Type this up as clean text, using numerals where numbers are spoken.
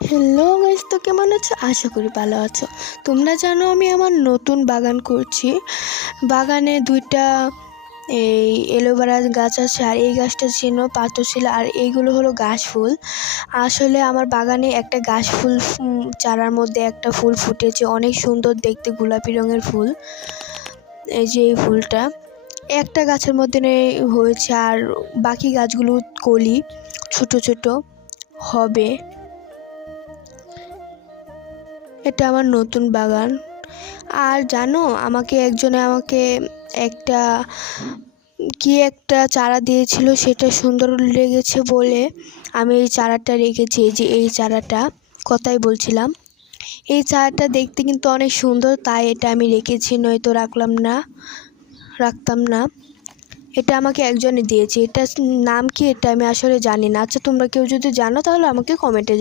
Hello guys, তো কেমন আছো? আশা করি ভালো আছো। তোমরা জানো আমি আমার নতুন বাগান করছি। বাগানে দুইটা এই এলোভেরা গাছ আছে, আর এই গাছটা ছিল পাথরশিলা, আর এইগুলো হলো ঘাস ফুল। আসলে আমার বাগানে একটা ঘাস ফুল চারার মধ্যে একটা ফুল ফুটেছে, অনেক সুন্দর দেখতে, গোলাপি রঙের ফুল। এই যে এই ফুলটা একটা গাছের মধ্যে হয়েছে, আর বাকি গাছগুলো কলি ছোট ছোট হবে। এটা আমার নতুন বাগান। আর জানো, একজনে আমাকে একটা একটা চারা দিয়েছিল, সেটা সুন্দর লেগেছে বলে আমি এই চারাটা রেখেছি। এই যে এই চারাটা, কথাই বলছিলাম, এই চারাটা দেখতে কিন্তু অনেক সুন্দর, তাই এটা আমি রেখেছি, নয়তো রাখতাম না। এটা আমাকে একজনে দিয়েছে, এটার নাম কি এটা আমি আসলে জানি না। আচ্ছা, তোমরা কেউ যদি জানো তাহলে আমাকে কমেন্টে